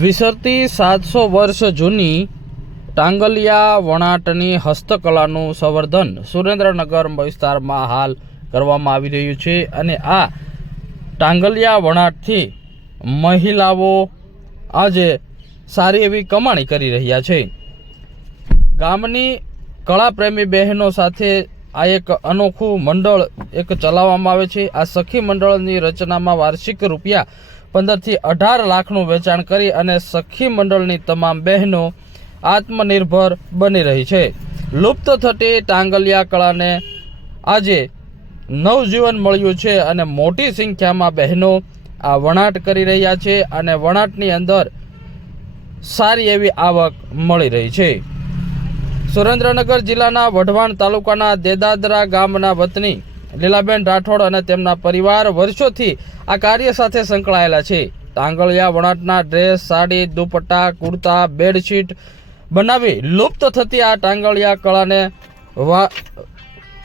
વિસરતી 700 વર્ષ જૂની ટાંગલિયા વણાટની હસ્તકલાનું સંવર્ધન સુરેન્દ્રનગર વિસ્તારમાં હાલ કરવામાં આવી રહ્યું છે અને આ ટાંગલિયા વણાટથી મહિલાઓ આજે સારી એવી કમાણી કરી રહ્યા છે। ગામની કળાપ્રેમી બહેનો સાથે આ એક અનોખું મંડળ ચલાવવામાં આવે છે। આ સખી મંડળની રચનામાં વાર્ષિક રૂપિયા 15 થી 18 લાખનું વેચાણ કરી અને સખી મંડળની તમામ બહેનો આત્મનિર્ભર બની રહી છે। લુપ્ત થતી ટાંગલિયા કળાને આજે નવજીવન મળ્યું છે અને મોટી સંખ્યામાં બહેનો આ વણાટ કરી રહ્યા છે અને વણાટની અંદર સારી એવી આવક મળી રહી છે। સુરેન્દ્રનગર જિલ્લાના વઢવાણ તાલુકાના દેદાદરા ગામના વતની લીલાબેન રાઠોડ અને તેમના પરિવાર વર્ષોથી આ કાર્ય સાથે સંકળાયેલા છે। ટાંગલિયા વણાટના ડ્રેસ, સાડી, દુપટ્ટા, કુર્તા, બેડશીટ બનાવી લુપ્ત થતી આ ટાંગલિયા કળાને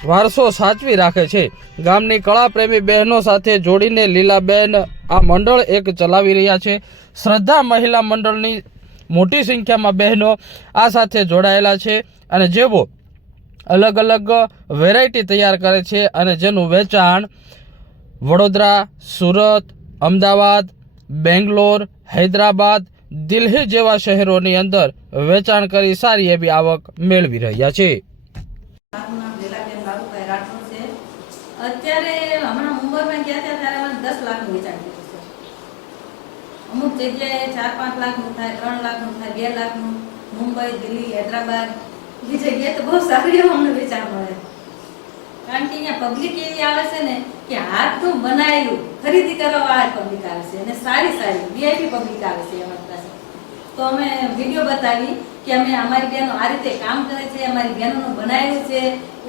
વારસો સાચવી રાખે છે। ગામની કળાપ્રેમી બહેનો સાથે જોડીને લીલાબેન આ મંડળ ચલાવી રહ્યા છે। શ્રદ્ધા મહિલા મંડળની મોટી સંખ્યામાં બહેનો આ સાથે જોડાયેલા છે અને જેઓ અલગ અલગ વેરાયટી તૈયાર કરે છે અને જેનું વેચાણ વડોદરા, સુરત, અમદાવાદ, બેંગ્લોર, હૈદરાબાદ, દિલ્હી જેવા શહેરોની અંદર વેચાણ કરી સારી એવી આવક મેળવી રહ્યા છે। અત્યારે હમણાં મુંબઈમાં ગયા હતા ત્યારે મને 10 લાખનું વેચાણ કર્યું છે। અમુક જગ્યાએ 4-5 લાખનું થાય, 3 લાખનું થાય, 2 લાખનું। મુંબઈ, દિલ્હી, હૈદરાબાદ એ જગ્યાએ તો બહુ સારું એવું અમને વેચાણ મળે, કારણ કે અહીંયા પબ્લિક એવી આવે છે ને કે હાથનું બનાવેલું ખરીદી કરવા વાળા પબ્લિક આવે છે અને સારી વીઆઈપી પબ્લિક આવે છે અમારી પાસે। તો અમે વિડીયો બતાવી કે અમે અમારી બહેનો આ રીતે કામ કરે છે, અમારી બહેનોનું બનાવેલું છે,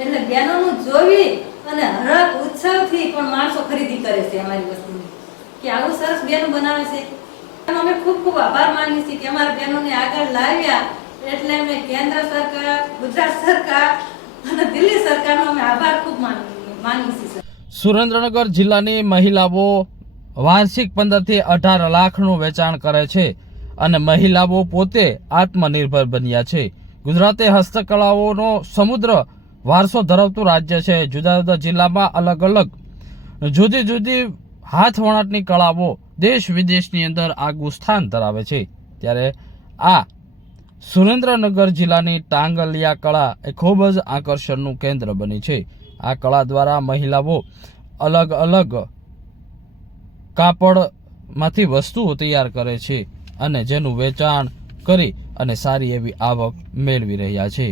એટલે બહેનોનું જોવી અને હરખ ઉત્સવથી પણ માણસો ખરીદી કરે છે અમારી વસ્તુની કે આવું સરસ બહેનો બનાવે છે। અમે ખૂબ આભાર માનીએ છીએ કે અમારા બહેનોને આગળ લાવ્યા, એટલે અમે કેન્દ્ર સરકાર, ગુજરાત સરકાર અને દિલ્હી સરકારનો અમે આભાર ખૂબ માનીએ છીએ। સુરેન્દ્રનગર જિલ્લાની મહિલાઓ વાર્ષિક 15 થી 18 લાખનું વેચાણ કરે છે અને મહિલાઓ પોતે આત્મનિર્ભર બન્યા છે। ગુજરાતે હસ્તકલાઓનો સમુદ્ર વારસો ધરાવતું રાજ્ય છે। જુદા જુદા જિલ્લામાં અલગ અલગ જુદી જુદી હાથ વણાટની કળાઓ દેશ વિદેશની અંદર આગવું સ્થાન ધરાવે છે, ત્યારે આ સુરેન્દ્રનગર જિલ્લાની ટાંગલિયા કળા એ ખૂબ જ આકર્ષણનું કેન્દ્ર બની છે। આ કળા દ્વારા મહિલાઓ અલગ અલગ કાપડમાંથી વસ્તુઓ તૈયાર કરે છે અને જેનું વેચાણ કરી અને સારી એવી આવક મેળવી રહ્યા છે।